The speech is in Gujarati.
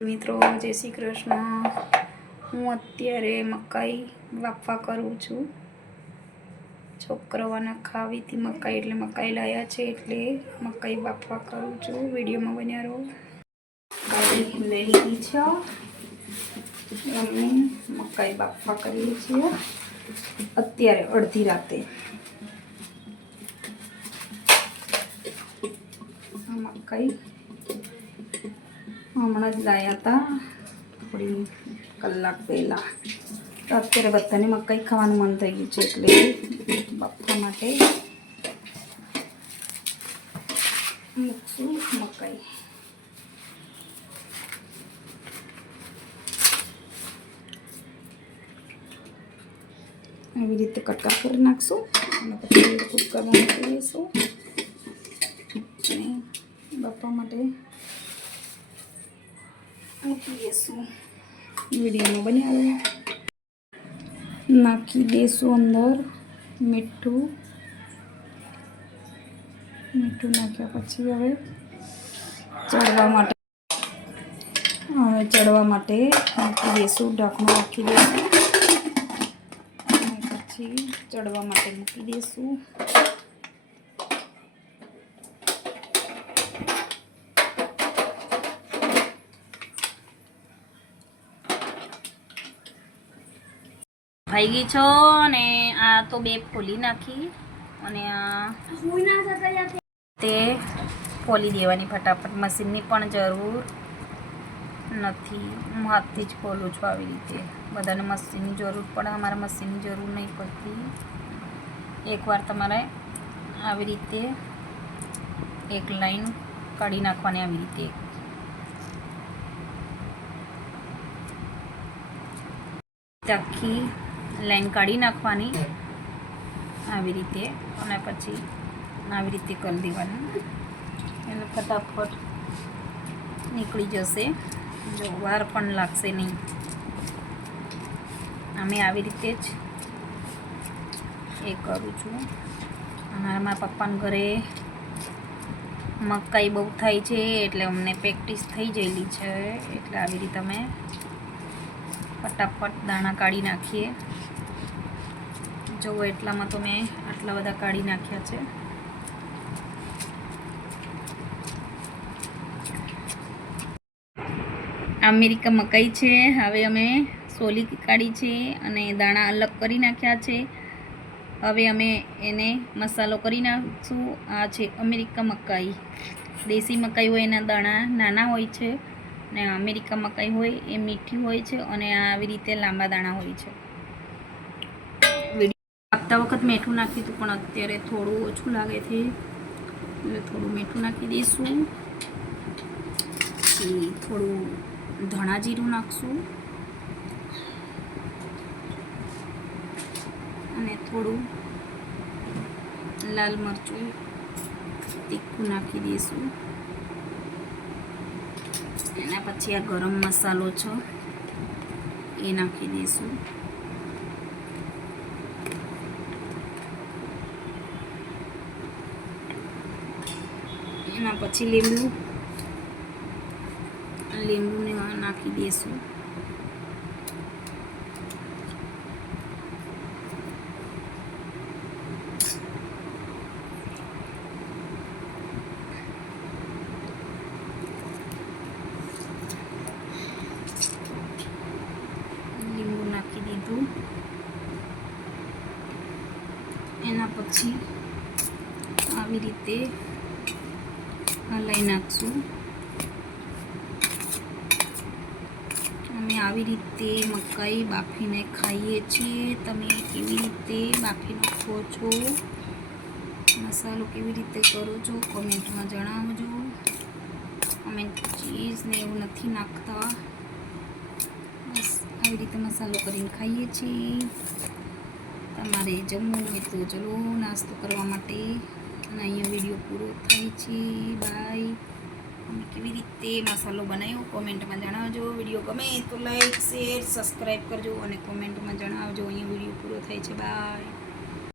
મિત્રો, જય શ્રી કૃષ્ણ. હું અત્યારે મકાઈ વાપવા કરું છું. છોકરાઓના ખાવીથી મકાઈ, એટલે મકાઈ લાવ્યા છે, એટલે મકાઈ વાપવા કરું છું. વિડીયોમાં બન્યા રહો. ગાડી લઈ લીધી અમે મકાઈ બાફવા કરીએ છીએ. અત્યારે અડધી રાતે. મકાઈ હમણાં જ લાવ્યા હતા થોડી કલાક પહેલાં. તો અત્યારે બધાને મકાઈ ખાવાનું મન થઈ ગયું છે એટલે બાફવા માટે મૂકશું મકાઈ. આવી રીતે કટકા કરી નાખશું અને પછી કુકરમાં મૂકી દઈશું. બાફવા માટે મૂકી દઈશું વિડીયોમાં બની આવે નાખી દઈશું અંદર મીઠું. મીઠું નાખ્યા પછી હવે ચડવા માટે, હવે ચડવા માટે નાખી દઈશું ઢાંકણું રાખી દઈશું પછી ચડવા માટે મૂકી દઈશું ખાઈ ગઈ છો અને આ તો બે ફોલી નાખી અને આ તે ફોલી દેવાની ફટાફટ. મશીનની પણ જરૂર નથી. હું હાથથી જ ફોલું છું આવી રીતે. બધાને મશીનની જરૂર પડે. અમારે મશીનની જરૂર નહીં પડતી. એકવાર તમારે આવી રીતે એક લાઈન કાઢી નાખવાની આવી રીતે. આખી લાઈન કાઢી નાખવાની આવી રીતે અને પછી આવી રીતે કરી દેવાનું. એટલે ફટાફટ નીકળી જશે. જો વાર પણ લાગશે નહીં. અમે આવી રીતે જ એ કરું છું. અમારા મારા પપ્પાના ઘરે મકાઈ બહુ થાય છે એટલે અમને પ્રેક્ટિસ થઈ ગયેલી છે. એટલે આવી રીતે અમે ફટાફટ દાણા કાઢી નાખીએ. જુઓ એટલામાં તો મેં આટલા બધા કાઢી નાખ્યા છે. અમેરિકા મકાઈ છે? હવે અમે સોલી કાઢી છે અને દાણા અલગ કરી નાખ્યા છે. હવે અમે એને મસાલો કરી નાખશું. આ છે અમેરિકા મકાઈ. દેશી મકાઈ હોય એના દાણા નાના હોય છે. ને અમેરિકા મકાઈ હોય એ મીઠી હોય છે અને આવી રીતે લાંબા દાણા હોય છે. આપતા વખત મીઠું નાખ્યું હતું પણ અત્યારે થોડું ઓછું લાગે છે. એટલે થોડું મીઠું નાખી દઈશું. પછી થોડું ધણા જીરું નાખશું. અને થોડું લાલ મરચું તીખું નાખી દઈશું. એના પછી આ ગરમ મસાલો છે, એ નાખી દઈશું. એના પછી લીંબુ. લીંબુને નાખી દઈશું. એના પછી આવી રીતે હલાઈ નાખશું. અમે આવી રીતે મકાઈ બાફીને ખાઈએ છીએ. તમે કેવી રીતે બાફી નાખો છો મસાલો કેવી રીતે કરો છો કોમેન્ટમાં જણાવજો. અમે ચીઝને એવું નથી નાખતા. બસ, આવી રીતે મસાલો કરીને ખાઈએ છીએ. તમારે જમવું હોય તો ચલો નાસ્તો કરવા માટે. અહીંયા વીડિયો પૂરો થાય છે. બાય કેવી રીતે મસાલો બનાવ્યો? કોમેન્ટમાં જણાવજો. વીડિયો ગમે તો લાઈક શેર સબસ્ક્રાઈબ કરજો અને કોમેન્ટમાં જણાવજો. અહીંયા વીડિયો પૂરો થાય છે. બાય